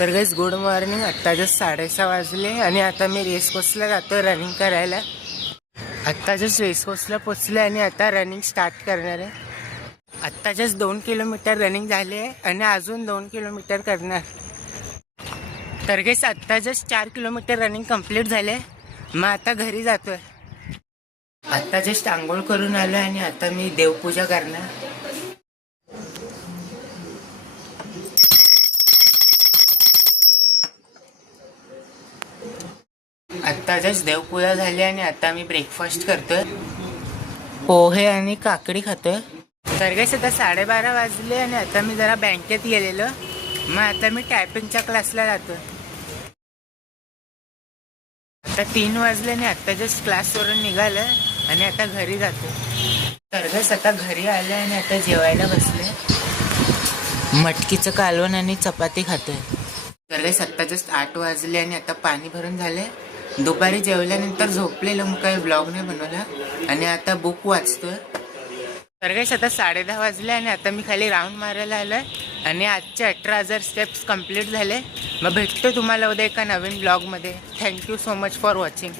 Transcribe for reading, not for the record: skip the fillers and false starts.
तर गाईस good morning. आत्ता just 6:30 वाजले आणि आता मी रेस कोर्सला जातो रनिंग करायला. आत्ता जस्ट रेस कोर्सला पोचले आणि आता रनिंग स्टार्ट करणार आहे. आत्ता जस्ट 2 किलोमीटर रनिंग झाले आहे आणि अजून 2 किलोमीटर करणार. तर गाईस आत्ता जस्ट 4 किलोमीटर रनिंग कंप्लीट झाले. मग आता घरी जातोय. आत्ता जस्ट आंघोळ करून आलो आणि आता मी देवपूजा करणार. आत्ता जस्ट देवपूजा झाली आणि आता मी ब्रेकफास्ट करतोय. पोहे आणि काकडी खातोय. तर गाईस आता 12:30 वाजले आणि आता मी जरा बँकेत गेलेलो. मग आता मी टायपिंगच्या क्लासला जातोय. आता 3 वाजले आणि आता जस्ट क्लासवरून निघालं आणि आता घरी जातो. तर गाईस आता घरी आले आणि आता जेवायला बसले. मटकीचं कालवण आणि चपाती खातोय. तर गाईस आता जस्ट 8 वाजले आणि आता पाणी भरून झाले. दुपारी जेवल्यानंतर झोपलेलो, मग काही ब्लॉग नाही बनवला आणि आता बुक वाचतोय. तर गाईस आता 10:30 वाजले आणि आता मी खाली राऊंड मारायला आलोय आणि आजचे 18,000 स्टेप्स कंप्लीट झाले. मग भेटतो तुम्हाला उद्या एका नवीन ब्लॉगमध्ये. Thank you so much for watching.